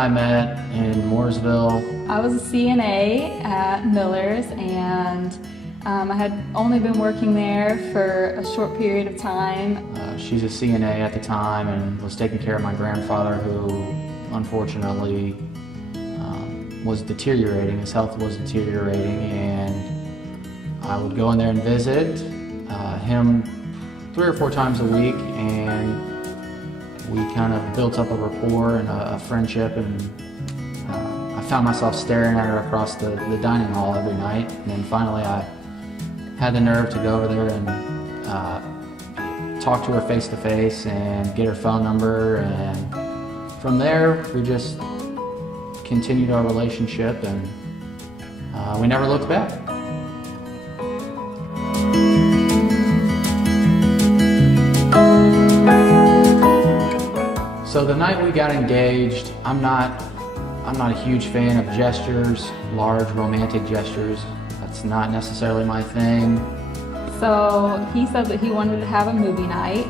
I met in Mooresville. I was a CNA at Miller's, and I had only been working there for a short period of time. She's a CNA at the time and was taking care of my grandfather, who unfortunately was deteriorating. His health was deteriorating, and I would go in there and visit him 3 or 4 times a week, and we kind of built up a rapport and a friendship, and I found myself staring at her across the dining hall every night. And then finally I had the nerve to go over there and talk to her face to face and get her phone number, and from there we just continued our relationship, and we never looked back. So the night we got engaged, I'm not a huge fan of gestures, large romantic gestures. That's not necessarily my thing. So he said that he wanted to have a movie night,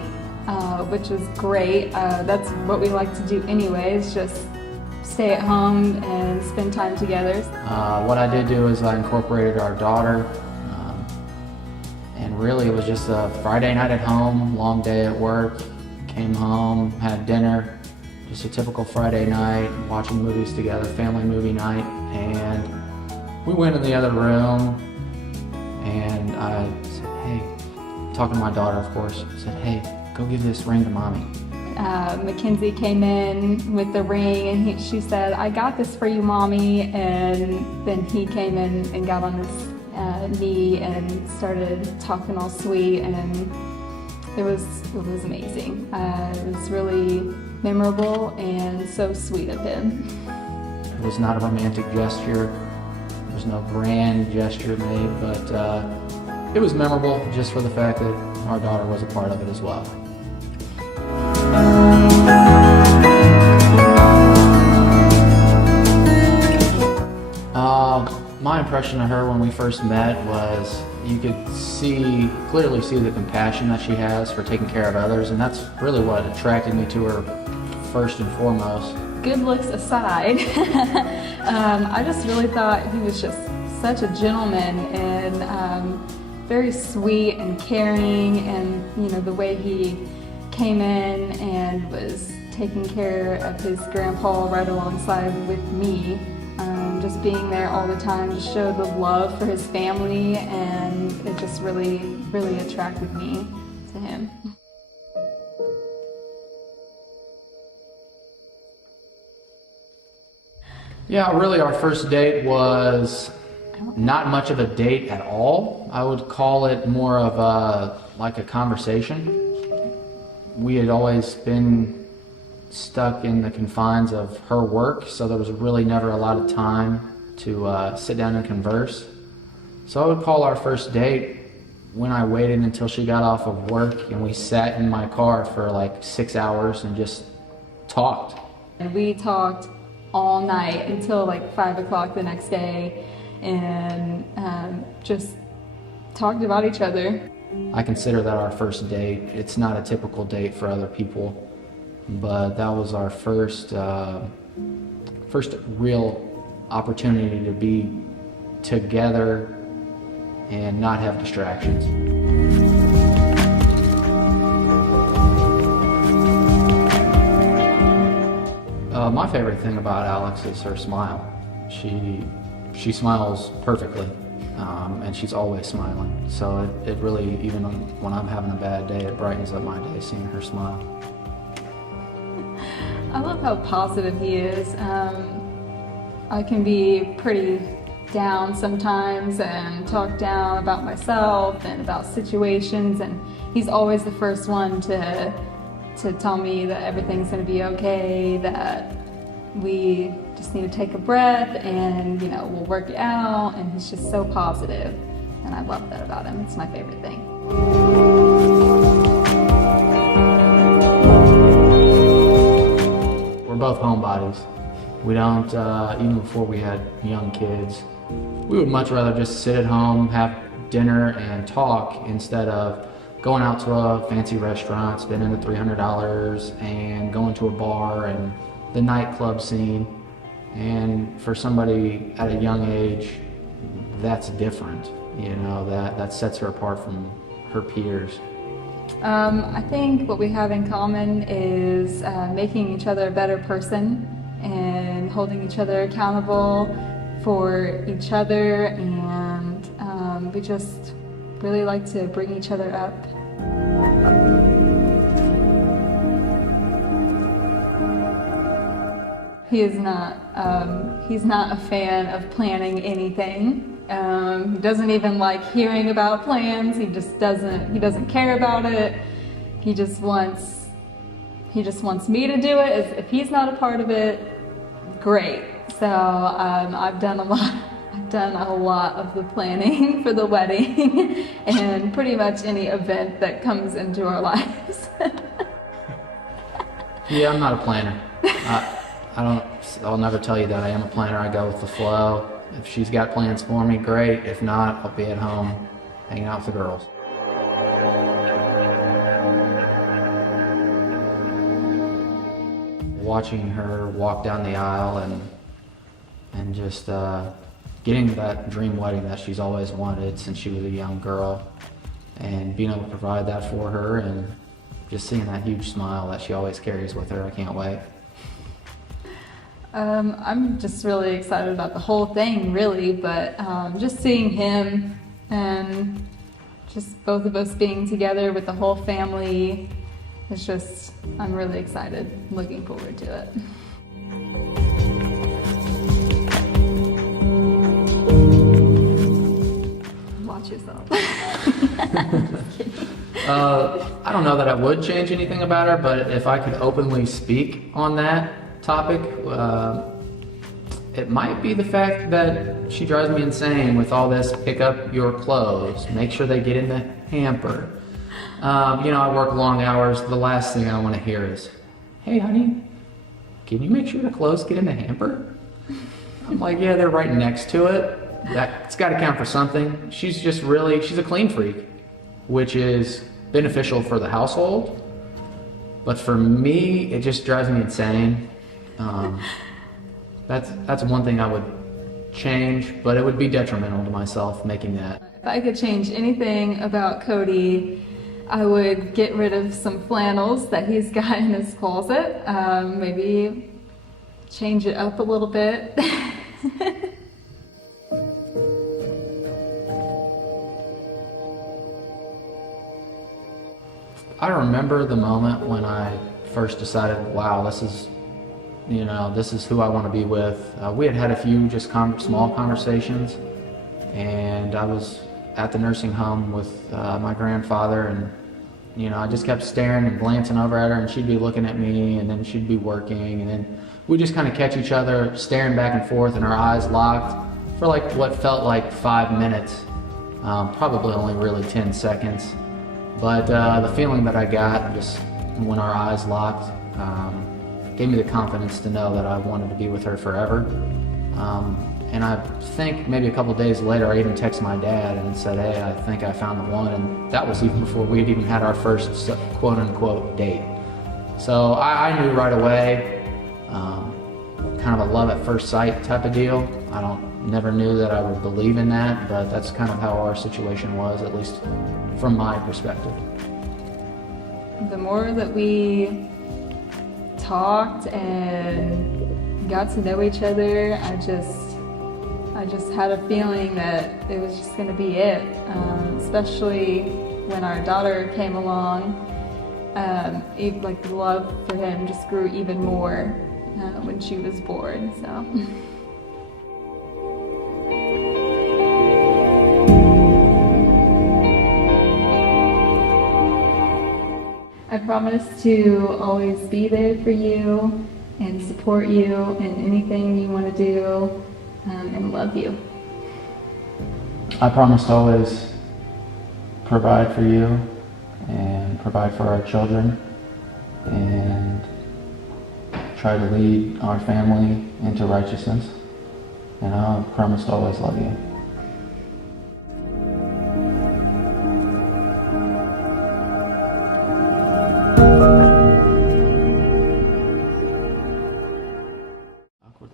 which was great. That's what we like to do anyways, just stay at home and spend time together. What I did do is I incorporated our daughter, and really it was just a Friday night at home, long day at work. Came home, had dinner, just a typical Friday night, watching movies together, family movie night, and we went in the other room, and I said, hey, talking to my daughter, of course, I said, hey, go give this ring to mommy. Mackenzie came in with the ring, and she said, I got this for you, mommy, and then he came in and got on his knee and started talking all sweet, and it was amazing. It was really memorable and so sweet of him. It was not a romantic gesture. There was no grand gesture made, but it was memorable just for the fact that our daughter was a part of it as well. My impression of her when we first met was you could clearly see the compassion that she has for taking care of others, and that's really what attracted me to her first and foremost. Good looks aside, I just really thought he was just such a gentleman, and very sweet and caring, and the way he came in and was taking care of his grandpa right alongside with me. Just being there all the time just showed the love for his family, and it just really, really attracted me to him. Yeah, really our first date was not much of a date at all. I would call it more of like a conversation. We had always been stuck in the confines of her work, so there was really never a lot of time to sit down and converse. So I would call our first date when I waited until she got off of work, and we sat in my car for like 6 hours and just talked. And we talked all night until like 5 o'clock the next day, and just talked about each other. I consider that our first date. It's not a typical date for other people, but that was our first real opportunity to be together and not have distractions. My favorite thing about Alex is her smile. She smiles perfectly, and she's always smiling. So it really, even when I'm having a bad day, it brightens up my day seeing her smile. I love how positive he is. I can be pretty down sometimes and talk down about myself and about situations, and he's always the first one to tell me that everything's going to be okay, that we just need to take a breath, and we'll work it out, and he's just so positive, and I love that about him. It's my favorite thing. We're both homebodies. We don't, even before we had young kids, we would much rather just sit at home, have dinner, and talk instead of going out to a fancy restaurant, spending the $300, and going to a bar and the nightclub scene. And for somebody at a young age, that's different. You know, that sets her apart from her peers. I think what we have in common is making each other a better person and holding each other accountable for each other, and we just really like to bring each other up. He's not a fan of planning anything. He doesn't even like hearing about plans. He doesn't care about it. He just wants me to do it. If he's not a part of it, great. So I've done a lot of the planning for the wedding and pretty much any event that comes into our lives. Yeah, I'm not a planner. I'll never tell you that I am a planner. I go with the flow. If she's got plans for me, great. If not, I'll be at home hanging out with the girls. Watching her walk down the aisle and just getting that dream wedding that she's always wanted since she was a young girl, and being able to provide that for her, and just seeing that huge smile that she always carries with her. I can't wait. I'm just really excited about the whole thing, really, but just seeing him and just both of us being together with the whole family, it's just, I'm really excited, looking forward to it. Watch yourself. I don't know that I would change anything about her, but if I could openly speak on that topic, it might be the fact that she drives me insane with all this pick up your clothes, make sure they get in the hamper. I work long hours. The last thing I want to hear is, "Hey honey, can you make sure the clothes get in the hamper?" I'm like, yeah, they're right next to it. That's got to count for something. She's a clean freak, which is beneficial for the household, but for me, it just drives me insane. That's one thing I would change, but it would be detrimental to myself making that. If I could change anything about Cody, I would get rid of some flannels that he's got in his closet. Maybe change it up a little bit. I remember the moment when I first decided, wow, this is who I want to be with. We had a few just small conversations, and I was at the nursing home with my grandfather, and I just kept staring and glancing over at her, and she'd be looking at me, and then she'd be working, and then we just kind of catch each other staring back and forth, and our eyes locked for like what felt like 5 minutes, probably only really 10 seconds. But the feeling that I got just when our eyes locked gave me the confidence to know that I wanted to be with her forever. And I think maybe a couple days later, I even texted my dad and said, "Hey, I think I found the one." And that was even before we had even had our first quote-unquote date. So I knew right away, kind of a love at first sight type of deal. Never knew that I would believe in that, but that's kind of how our situation was, at least from my perspective. The more that we talked and got to know each other, I just had a feeling that it was just going to be it, especially when our daughter came along. The love for him just grew even more when she was born. So. I promise to always be there for you and support you in anything you want to do, and love you. I promise to always provide for you and provide for our children and try to lead our family into righteousness. And I promise to always love you.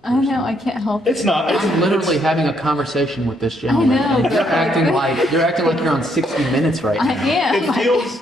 I know, I can't help it. It's not. I'm literally having a conversation with this gentleman. I know, and but you're acting like you're on 60 Minutes right now. I am. It feels.